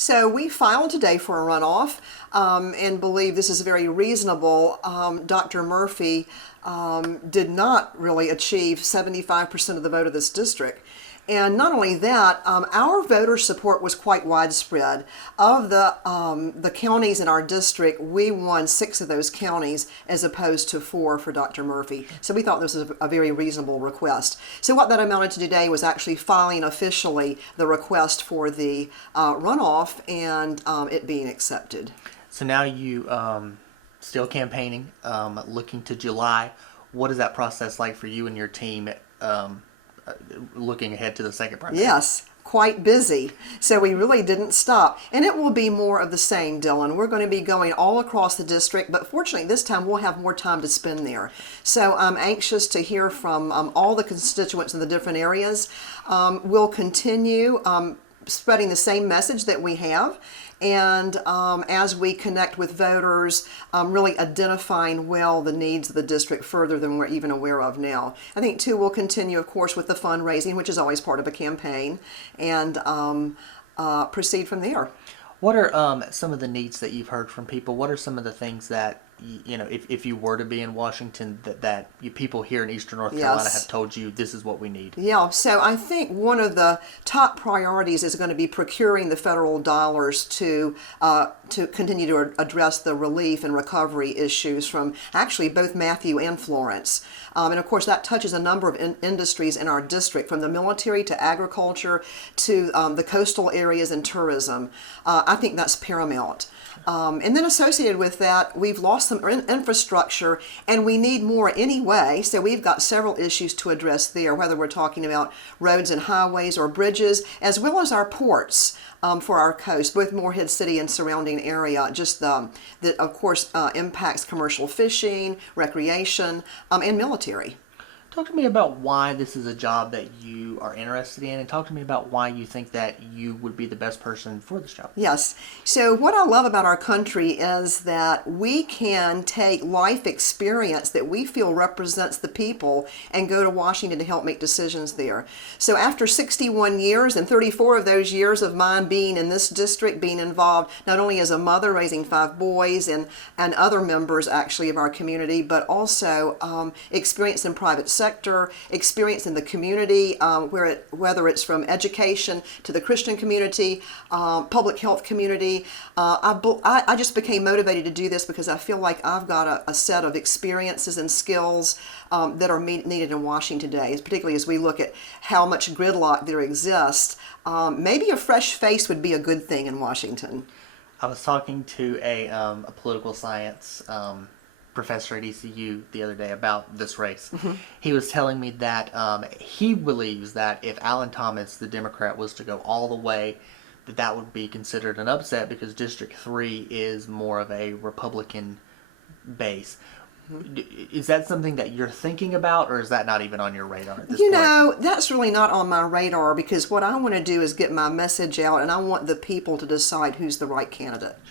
So we filed today for a runoff and believe this is very reasonable. Dr. Murphy did not really achieve 75% of the vote of this district. And not only that, our voter support was quite widespread. Of the counties in our district, we won 6 of those counties as opposed to 4 for Dr. Murphy. So we thought this was a very reasonable request. So what that amounted to today was actually filing officially the request for the runoff and it being accepted. So now you still campaigning, looking to July. What is that process like for you and your team? Looking ahead to the second primary? Yes, quite busy. So we really didn't stop. And it will be more of the same, Dylan. We're going to be going all across the district, but fortunately this time we'll have more time to spend there. So I'm anxious to hear from all the constituents in the different areas. We'll continue spreading the same message that we have. And as we connect with voters, really identifying well the needs of the district further than we're even aware of now. I think, too, we'll continue, of course, with the fundraising, which is always part of a campaign, and proceed from there. What are some of the needs that you've heard from people? What are some of the things that, you know, if you were to be in Washington, that you people here in Eastern North Carolina have told you this is what we need? Yeah, so I think one of the top priorities is going to be procuring the federal dollars to continue to address the relief and recovery issues from actually both Matthew and Florence. And of course that touches a number of industries in our district, from the military to agriculture to the coastal areas and tourism. I think that's paramount. And then associated with that, we've lost some infrastructure and we need more anyway. So we've got several issues to address there, whether we're talking about roads and highways or bridges, as well as our ports for our coast, both Morehead City and surrounding area. Just that, of course, impacts commercial fishing, recreation, and military. Talk to me about why this is a job that you are interested in, and talk to me about why you think that you would be the best person for this job. Yes. So what I love about our country is that we can take life experience that we feel represents the people and go to Washington to help make decisions there. So after 61 years, and 34 of those years of mine being in this district, being involved not only as a mother raising 5 boys and other members actually of our community, but also experience in private sector, experience in the community, whether it's from education to the Christian community, public health community. I just became motivated to do this because I feel like I've got a set of experiences and skills that are needed in Washington today, particularly as we look at how much gridlock there exists. Maybe a fresh face would be a good thing in Washington. I was talking to a political science professor at ECU the other day about this race. Mm-hmm. He was telling me that he believes that if Alan Thomas, the Democrat, was to go all the way, that would be considered an upset because District 3 is more of a Republican base. Mm-hmm. Is that something that you're thinking about, or is that not even on your radar at this point? You know, that's really not on my radar because what I want to do is get my message out, and I want the people to decide who's the right candidate. Sure.